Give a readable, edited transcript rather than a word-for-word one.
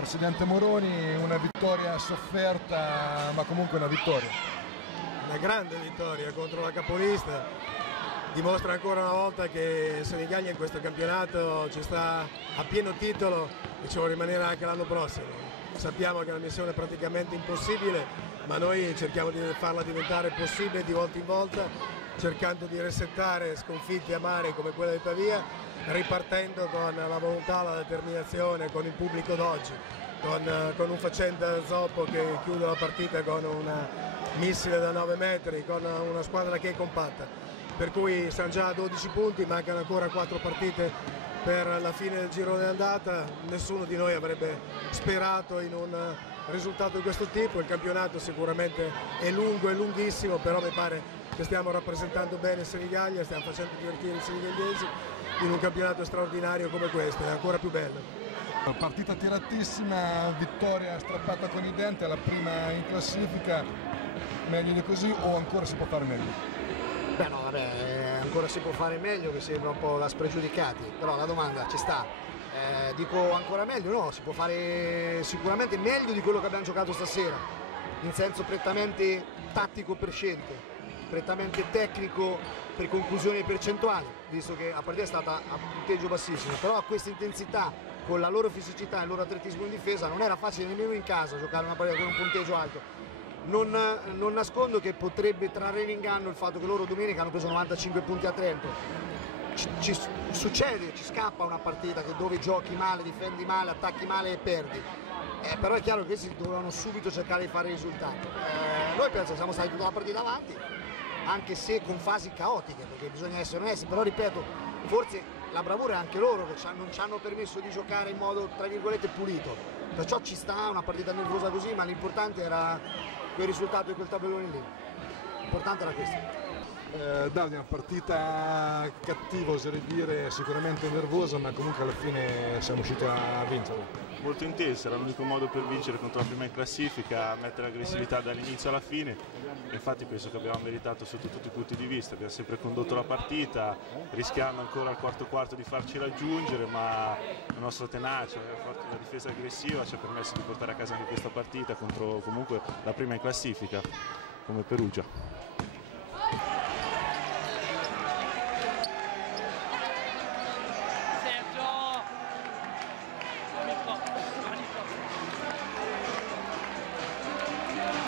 Presidente Moroni, una vittoria sofferta, ma comunque una vittoria. Una grande vittoria contro la capolista, dimostra ancora una volta che Senigallia in questo campionato ci sta a pieno titolo e ci vuole rimanere anche l'anno prossimo. Sappiamo che è una missione praticamente impossibile, ma noi cerchiamo di farla diventare possibile di volta in volta, cercando di resettare sconfitte amare come quella di Pavia, ripartendo con la volontà, la determinazione, con il pubblico d'oggi, con un Facenda Zoppo che chiude la partita con una missile da 9 metri, con una squadra che è compatta. Per cui siamo già a 12 punti, mancano ancora 4 partite per la fine del girone d'andata. Nessuno di noi avrebbe sperato in un risultato di questo tipo. Il campionato sicuramente è lungo e lunghissimo, però mi pare che stiamo rappresentando bene Senigallia, stiamo facendo divertire i senigalliesi in un campionato straordinario come questo, è ancora più bello. Partita tiratissima, vittoria strappata con i denti, la prima in classifica, meglio di così o ancora si può fare meglio? Beh no, vabbè, ancora si può fare meglio, che sembra un po' da spregiudicati, però la domanda ci sta. Dico ancora meglio? No, si può fare sicuramente meglio di quello che abbiamo giocato stasera, in senso prettamente tattico per scelte, prettamente tecnico per conclusioni e percentuali, visto che la partita è stata a punteggio bassissimo, però a questa intensità, con la loro fisicità e il loro atletismo in difesa, non era facile nemmeno in casa giocare una partita con un punteggio alto. Non nascondo che potrebbe trarre in inganno il fatto che loro domenica hanno preso 95 punti a Trento. Ci succede, ci scappa una partita dove giochi male, difendi male, attacchi male e perdi. Però è chiaro che si dovevano subito cercare di fare i risultati. Noi penso che siamo stati tutta la partita avanti, anche se con fasi caotiche, perché bisogna essere onesti, però ripeto, forse la bravura è anche loro che non ci hanno permesso di giocare in modo tra virgolette pulito. Perciò ci sta una partita nervosa così, ma l'importante era quel risultato e quel tabellone lì. L'importante era questo. Davide, una partita cattiva, oserei dire, sicuramente nervosa, ma comunque alla fine siamo riusciti a vincere. Molto intensa, era l'unico modo per vincere contro la prima in classifica, mettere aggressività dall'inizio alla fine. Infatti penso che abbiamo meritato sotto tutti i punti di vista, abbiamo sempre condotto la partita, rischiando ancora al quarto di farci raggiungere, ma la nostra tenacia, la difesa aggressiva ci ha permesso di portare a casa anche questa partita contro comunque la prima in classifica come Perugia.